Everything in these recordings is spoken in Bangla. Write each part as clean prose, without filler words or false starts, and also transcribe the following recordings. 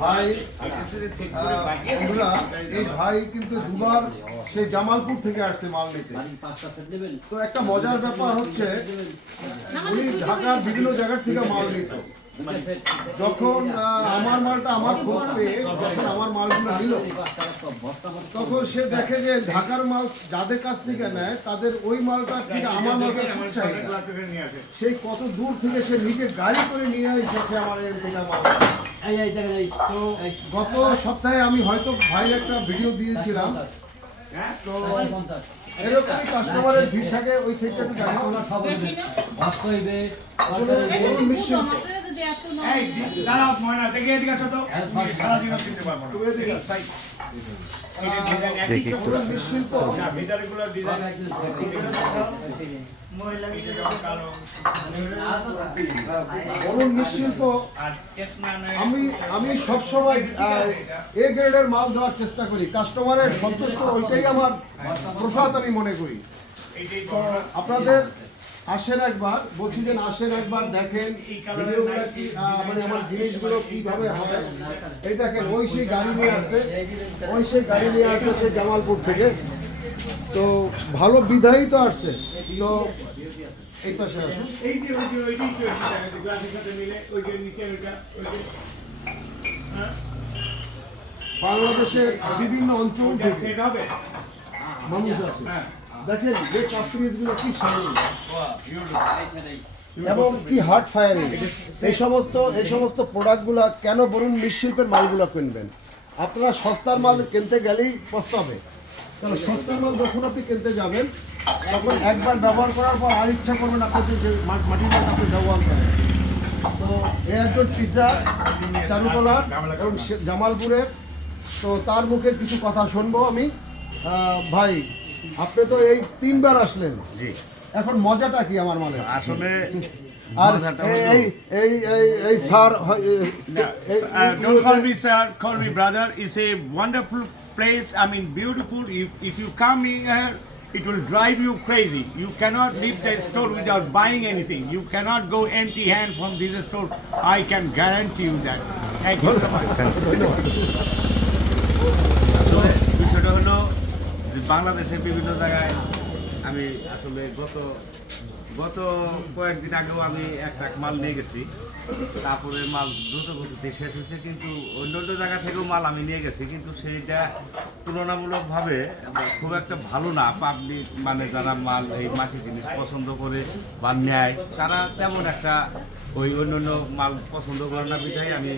ভাই বন্ধুরা, এই ভাই কিন্তু দুবার সেই জামালপুর থেকে আসছে মাল নিতে। তো একটা মজার ব্যাপার হচ্ছে, উনি ঢাকার বিভিন্ন জায়গার থেকে মাল নিত। যখন আমার মালটা আমার খোঁজ পেয়ে যখন আমার মালগুলো নিল, তখন সে দেখে যে ঢাকার মাল যাদের কাছ থেকে নেয় তাদের ওই মালটা থেকে আমার মালটা খুব চাহিদা। সেই কত দূর থেকে সে নিজে গাড়ি করে নিয়ে এসেছে আমার এই থেকে মাল। তো গত সপ্তাহে আমি হয়তো ভাই একটা ভিডিও দিয়েছিলাম, তো এরকমই কাস্টমারের ভিড় থাকে ওই সেটটা একটু দেখো। আমি সবসময় এ গ্রেডের মাল দেওয়ার চেষ্টা করি, কাস্টমারের সন্তুষ্ট ওইটাই আমার প্রসাদ আমি মনে করি। তো আপনাদের আসেন একবার, বলছি যে আসেন একবার দেখেন ভিডিওগুলো কি, মানে আমার জিনিসগুলো কিভাবে হয়। এই দেখেন ওই সেই গাড়ি নিয়ে আসছে, সেই জামালপুর থেকে। তো ভালো বিধায়ী তো আসছে। তো এই পাশে আসুন। বাংলাদেশের বিভিন্ন অঞ্চল থেকে মানুষ আছে, দেখেন যে কাস্টমাইজগুলো কি শাইনিং এবং কি হার্ড ফায়ারিং। এই সমস্ত প্রোডাক্টগুলো কেন বলুন মৃৎশিল্পের মালগুলো কিনবেন। আপনারা সস্তার মাল কিনতে গেলেই পস্তাবে, কারণ সস্তার মাল যখন আপনি কিনতে যাবেন তখন একবার ব্যবহার করার পর আর ইচ্ছা করবেন আপনার যে মাটির মাল আপনি ব্যবহার করেন। তো এ একজন টিচার চারুকলার এবং জামালপুরের, তো তার মুখে কিছু কথা শুনবো আমি। ভাই, আপনি তো এই 3 বার আসলেন, জি, এখন মজাটা কি আমার মানে আসলে আর এই sir, don't call me sir, call me brother. It's a wonderful place. I mean, beautiful. If you come here, it will drive you crazy. You cannot leave the store without buying anything. You cannot go empty hand from this store. I can guarantee you that. Thank you so much. বিষয়টা হলো যে বাংলাদেশের বিভিন্ন জায়গায় আমি আসলে গত কয়েকদিন আগেও আমি একটা মাল নিয়ে গেছি, তারপরে মাল দ্রুত গতিতে শেষ হয়েছে, কিন্তু অন্য জায়গা থেকেও মাল আমি নিয়ে গেছি, কিন্তু সেইটা তুলনামূলকভাবে খুব একটা ভালো না। পাবলিক মানে যারা মাল এই মাটির জিনিস পছন্দ করে বা নেয়, তারা তেমন একটা ওই অন্য মাল পছন্দ করে না। বিধায় আমি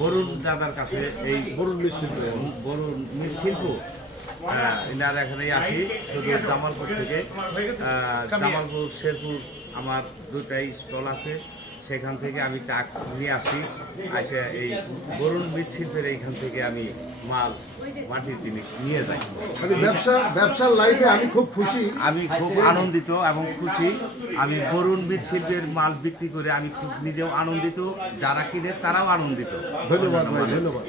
বরুণ দাদার কাছে, এই বরুণ মৃৎশিল্প এনার এখানেই আসি, শুধু জামালপুর থেকে। জামালপুর, শেরপুর আমার দুটাই স্টল আছে, সেখান থেকে আমি টাক নিয়ে আসি, এসে এই বরুণ মৃৎশিল্পের এইখান থেকে আমি মাল মাটির জিনিস নিয়ে যাই। ব্যবসার লাইফে আমি খুব খুশি, আমি খুব আনন্দিত এবং খুশি। আমি বরুণ মৃৎশিল্পের মাল বিক্রি করে আমি খুব নিজেও আনন্দিত, যারা কিনে তারাও আনন্দিত। ধন্যবাদ ভাই, ধন্যবাদ।